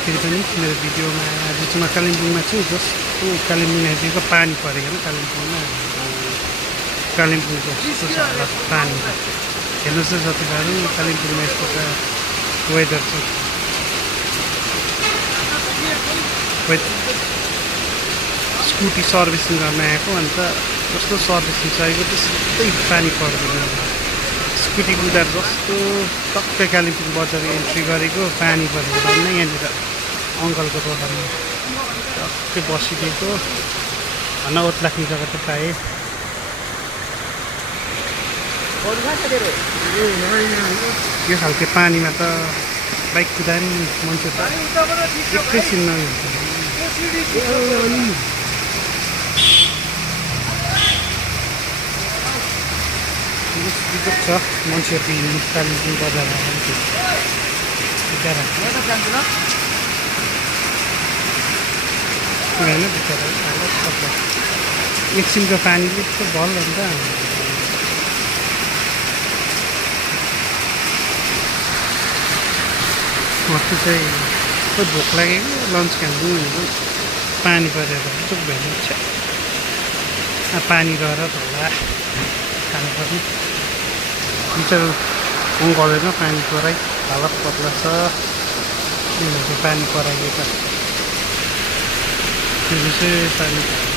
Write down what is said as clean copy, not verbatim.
फेरि पनि मेरो भिडियोमा आज चाहिँ म कालिम्पोङमा छु। जस्तो कालिम्पोङ आइपुगेको पानी परेको कालिम्पोङमा कालिम्पोङको कस्तो छ हालत पानी हेर्नुहोस् न साथीभाइहरू कालिम्पोङमा यस्तो छ वेदर चाहिँ स्कुटी सर्भिसिङ गर्न आएको अन्त कस्तो सर्भिसिङ चाहिएको त्यस्तै पानी पर्दैन स्कुटी कुदार जस्तो टक्कै कालिम्पोङ बजार एन्ट्री गरेको पानी परेको झन् यहाँनिर अङ्कलको दोकानमा टक्कै बसिदिएको भन्न ओत लाग्ने जग्गा त पाएँ यो खालको पानीमा त बाइक कुदाएर मान्छे त एकैछिन बिजोग छ मान्छेहरूको हिँड्नु कालिम्पोङ बजारमा होइन बिचरा एकछिनको पानीले यस्तो भल अन्त मस्तो चाहिँ कस्तो भोक लागेको लन्च खानु भनेको पानी परेर चुक भएन पानी रहेर त होला खानुपर्ने बिचरा अङ्कलमा पानी पराइ हालत पत्ला छ पानी पराइदिएको पानी